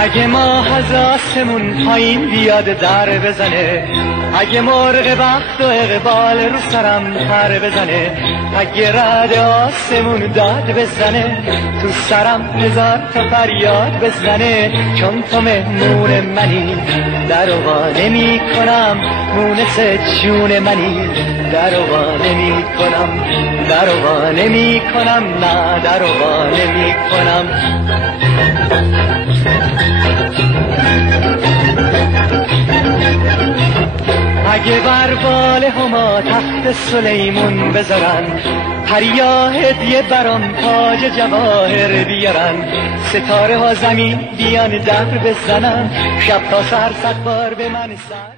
اگه ماه از آسمون پایین بیاد در بزنه، اگه مرغ بخت و اقبال رو سرم پر بزنه، اگه رعد آسمون داد بزنه، تو سرم هزار تا فریاد بزنه، چون تو مهمون منی در و وا نمی کنم، مونس جون منی در و وا نمی کنم، در و وا نمی کنم، نه در و وا نمی کنم. اگه بر بال هما تخت سلیمون بذارن، پریا هدیه برام تاج جواهر بیارن، ستاره ها زمین بیان در بزنن، شب تا سر 100 بار به من سر